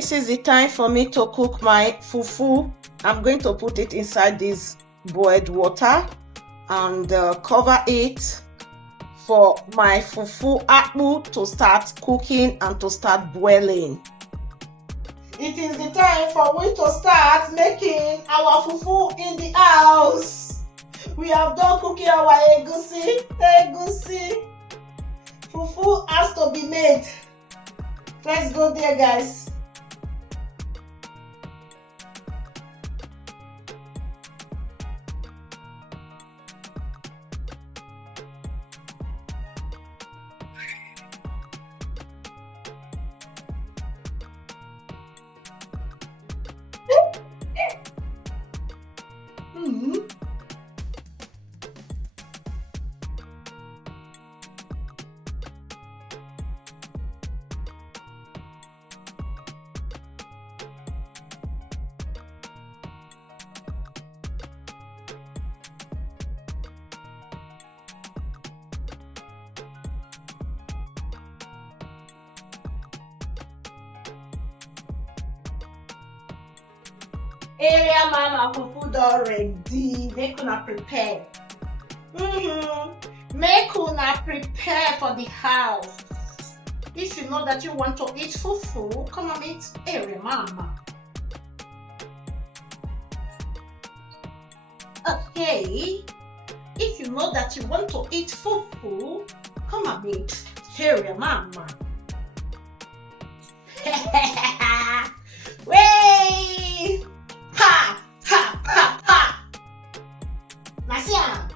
This is the time for me to cook my fufu. I'm going to put it inside this boiled water and cover it for my fufu akpu to start cooking and to start boiling. It is the time for we to start making our fufu in the house. We have done cooking our egusi. Fufu has to be made. Let's go there, guys. Area mama fufu don ready. Make una prepare. Make una prepare for the house. If you know that you want to eat fufu, come and meet area mama. Okay. If you know that you want to eat fufu, come and meet area mama. Way! Ha! Ha! Ha! Ha! Masia!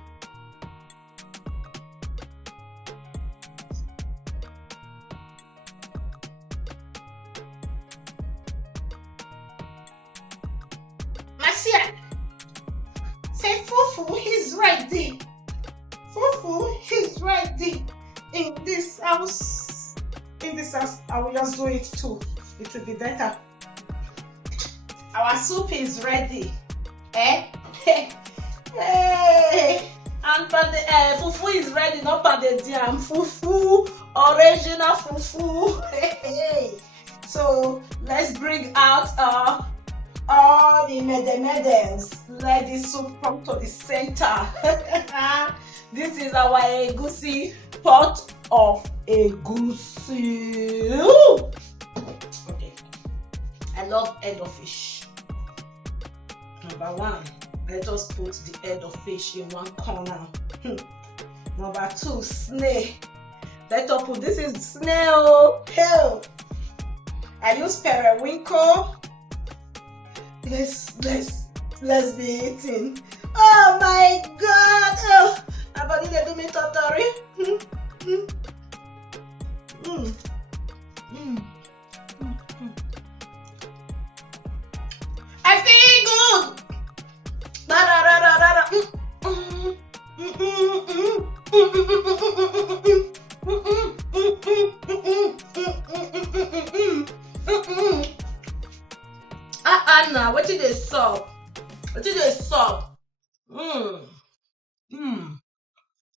Masia! Say Fufu, he's ready. Fufu, he's ready. In this house, I will just do it too. It will be better. Our soup is ready. Hey! And fufu is ready, not the jam. Fufu, original fufu. Hey! So let's bring out all the medals. Let the soup come to the center. This is our egusi, pot of egusi. Okay. I love head of fish. Number one, let us put the head of fish in one corner. Number two, snail. Let us put, this is snail. Hell. I use periwinkle. Let's be eating. Oh my God! Oh, nobody they do me totori. I feel good. Anna, what did they sup? What did they sup?